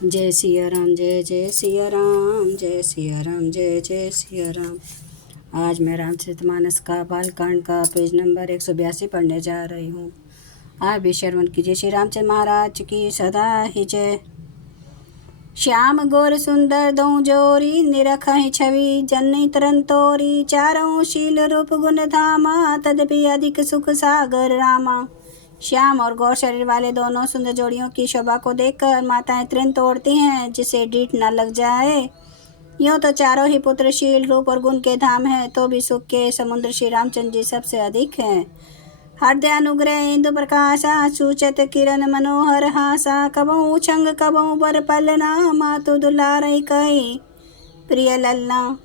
जय सिया राम, जय जय सिया राम, जय सिया राम, जय जय सिया राम। आज मैं रामचरितमानस का बालकांड का पेज नंबर 182 पढ़ने जा रही हूँ। आप भी श्रवण कीजिए। श्री रामचंद्र महाराज की सदा ही जय। श्याम गोर सुंदर दो जोरी, निरखहि छवि जननी तरन तोरी। चारों शील रूप गुण धामा, तदपि अधिक सुख सागर रामा। श्याम और गौर शरीर वाले दोनों सुंदर जोड़ियों की शोभा को देखकर माताएं तृण तोड़ती हैं, जिसे डीठ न लग जाए। यूँ तो चारों ही पुत्र शील रूप और गुण के धाम हैं, तो भी सुख के समुद्र श्री रामचंद्र जी सबसे अधिक हैं। हृदयानुग्रह इंदु प्रकाशा, सूचत किरण मनोहर हासा। कबहु छंग कबहु बर पलना, मातु दुलारई कई प्रिय ललना।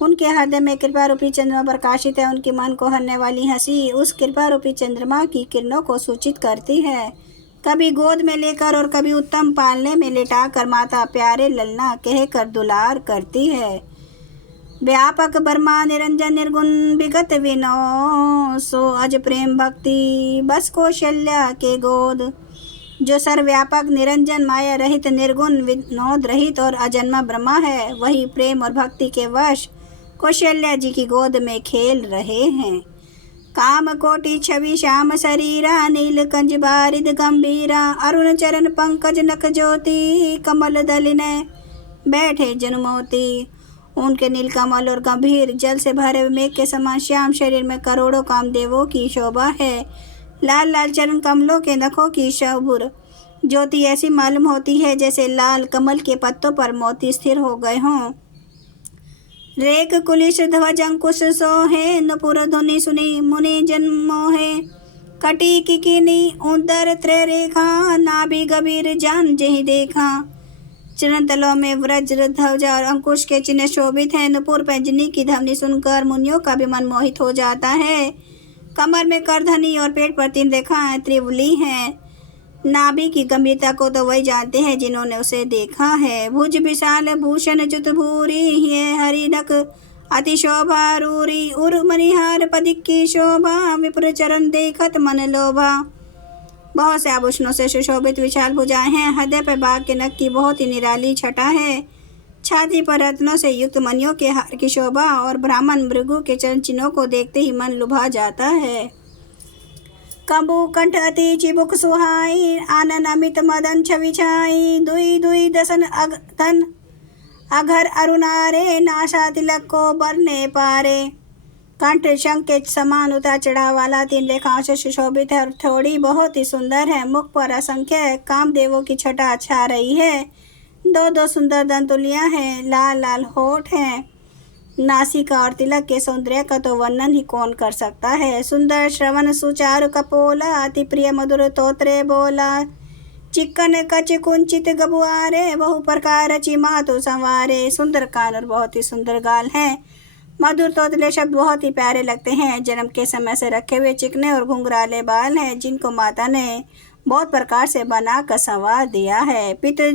उनके हृदय में कृपा रूपी चंद्रमा प्रकाशित है। उनकी मन को हरने वाली हंसी उस कृपा रूपी चंद्रमा की किरणों को सूचित करती है। कभी गोद में लेकर और कभी उत्तम पालने में लिटाकर माता प्यारे ललना कहकर दुलार करती है। व्यापक बर्मा निरंजन निर्गुण विगत विनो, सो अज प्रेम भक्ति बस कौशल्या के गोद। जो सर्वव्यापक निरंजन माया रहित निर्गुण विनोद रहित और अजन्मा ब्रह्मा है, वही प्रेम और भक्ति के वश कौशल्या जी की गोद में खेल रहे हैं। काम कोटि छवि श्याम शरीरा, नील कंज बारिद गंभीरा। अरुण चरण पंकज नख ज्योति, कमल दलिने बैठे जनमोती। उनके नीलकमल और गंभीर जल से भरे मेघ के समान श्याम शरीर में करोड़ों कामदेवों की शोभा है। लाल लाल चरण कमलों के नखों की शोभुर ज्योति ऐसी मालूम होती है जैसे लाल कमल के पत्तों पर मोती स्थिर हो गए हों। रेख कुलिश ध्वज अंकुश सोहे, नुपुर धुनि सुनी मुनि जन मोहे। कटी किकिनी उदर त्रिरेखा, नाभि गभीर जान जहि देखा। चरण तलों में वज्र ध्वजा और अंकुश के चिन्ह शोभित हैं। नुपुर पैंजनी की ध्वनि सुनकर मुनियों का भी मन मोहित हो जाता है। कमर में करधनी और पेट पर 3 रेखाएं त्रिवली हैं। नाभि की गंभीरता को तो वही जानते हैं जिन्होंने उसे देखा है। भुज विशाल भूषण जुत भूरी, ये हरिनक अति शोभा रूरी। उर मणिहार पदिक की शोभा, विप्र चरण देखत मन लोभा। बहुत से आभूषणों से सुशोभित विशाल भुजाएं हैं। हृदय पर बाघ के नख की बहुत ही निराली छटा है। छाती पर रत्नों से युक्त मणियों के हार की शोभा और ब्राह्मण भृगु के चरण चिन्हों को देखते ही मन लुभा जाता है। कंबु कंठ अति चिबुक सुहाई, आनन अमित मदन छवि छाई। दुई दुई दसन अगधन अघर अरुणारे, नाशा तिलक को बरने पारे। कंठ शंख के समान उतार चढ़ाव वाला 3 रेखाओं से सुशोभित है और थोड़ी बहुत ही सुंदर है। मुख पर असंख्य कामदेवों की छटा छा रही है। 2 सुंदर दंतुलियां हैं। लाल लाल होठ हैं। नासिका और तिलक के सौंदर्य का तो वर्णन ही कौन कर सकता है। सुंदर श्रवण सुचारु कपोला, अति प्रिय मधुर तोत्रे बोला। चिक्कन कच कुंचित गबुआरे, बहु प्रकार रची मातु संवारे। सुंदर कान और बहुत ही सुंदर गाल हैं। मधुर तोतले शब्द बहुत ही प्यारे लगते हैं। जन्म के समय से रखे हुए चिकने और घुंघराले बाल हैं, जिनको माता ने बहुत प्रकार से बना कर संवार दिया है। पित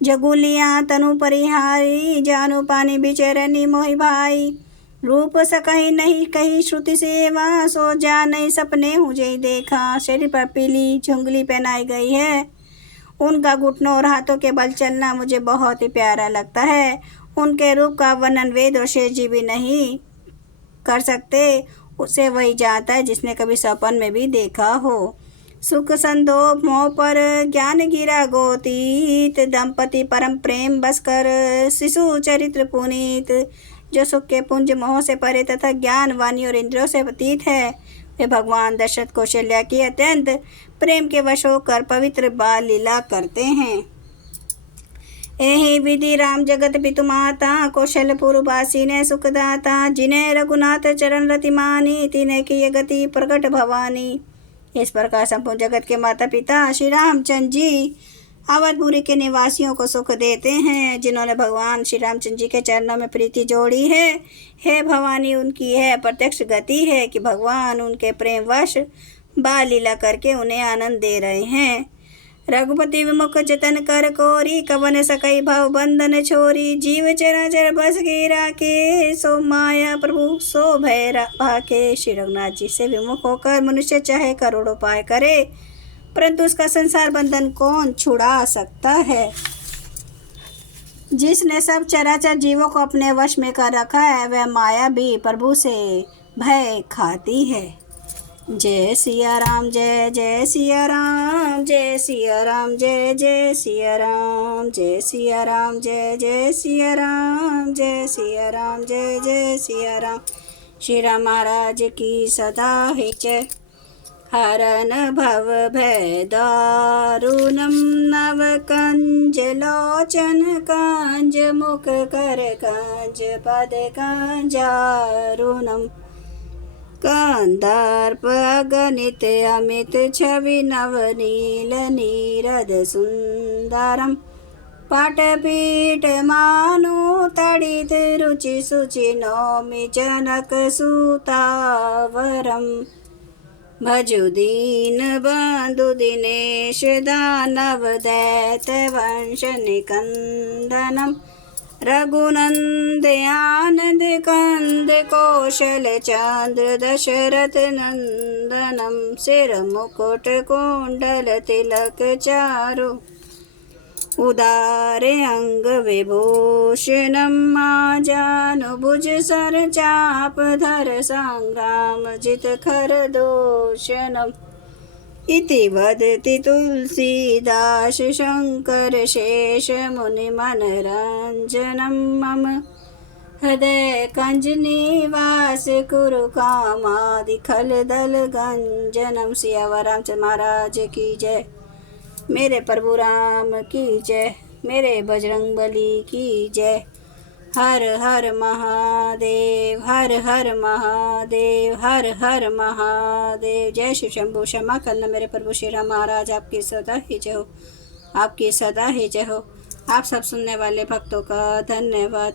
जगुलियाँ तनु परिहारी, जानू पानी बिचरनी मोहि भाई। रूप सकही नहीं कही श्रुति सेवा, सो जा नहीं सपने हुजे देखा। शरीर पर पीली झुंगली पहनाई गई है। उनका घुटनों और हाथों के बल चलना मुझे बहुत ही प्यारा लगता है। उनके रूप का वर्णन वेद और शेष जी भी नहीं कर सकते। उसे वही जानता है जिसने कभी सपन में भी देखा हो। सुख संदोप मोह पर ज्ञान गिरा गोतीत, दंपति परम प्रेम बस कर शिशु चरित्र पुनीत। जो सुख के पुंज मोह से परे तथा ज्ञान वाणी और इंद्रियों से अतीत है, वे भगवान दशरथ कौशल्या की अत्यंत प्रेम के वश होकर पवित्र बाल लीला करते हैं। एहि विधि राम जगत पितु माता, कौशलपुरवासी ने सुखदाता। जिन्हें रघुनाथ चरण रति मानी, तिन्हें की गति प्रकट भवानी। इस प्रकार संपूर्ण जगत के माता पिता श्री रामचंद्र जी अवधपुरी के निवासियों को सुख देते हैं। जिन्होंने भगवान श्री रामचंद्र जी के चरणों में प्रीति जोड़ी है, हे भवानी उनकी है प्रत्यक्ष गति है कि भगवान उनके प्रेम वश बाल लीला करके उन्हें आनंद दे रहे हैं। रघुपति विमुख जतन कर कोरी, कवन सकई भव बंधन छोरी। जीव चराचर बस गिरा के, सो माया प्रभु सो भय भाके। श्री रघुनाथ जी से विमुख होकर मनुष्य चाहे करोड़ों उपाय करे, परंतु उसका संसार बंधन कौन छुड़ा सकता है। जिसने सब चराचर जीवों को अपने वश में कर रखा है, वह माया भी प्रभु से भय खाती है। जय सिया राम, जय जय सिया राम, जय सिया राम, जय जय सिया राम, जय सिया राम, जय जय सिया राम, जय सिया राम, जय जय सिया राम। श्री राम महाराज की सदा है जय। हरन भव भय दारुणम नव कंज लोचन कंज मुख कर कंज पद कंजारुणम कंदर्प अगणित अमित छवि नवनील नीरद सुंदरम पाटपीठ मानु तड़ित रुचि सुचि नौमि जनक सुतावरम भजु दीन बंधु दिनेश दानव दैत वंश निकंदनम रघुनंद आनंद कंद कौशल चंद्र दशरथ नंदनम सिर मुकुट कुंडल तिलक चारु उदारे अंग विभूषणम जानुभुज सर चाप धर संग्राम जित खर दोषणम इति वदति तुलसीदास शंकर शेष मुनि मनरंजनम मम हृदय कंज निवास कुरु कामादि खल दल गंजनम। सियावर रामचंद्र महाराज की जय। मेरे प्रभु राम की जय। मेरे बजरंग बली की जय। हर हर महादेव, हर हर महादेव, हर हर महादेव। जय शिव शंभु। क्षमा करना मेरे प्रभु श्री राम महाराज, आपकी सदा ही जय हो, आपकी सदा ही जय हो। आप सब सुनने वाले भक्तों का धन्यवाद।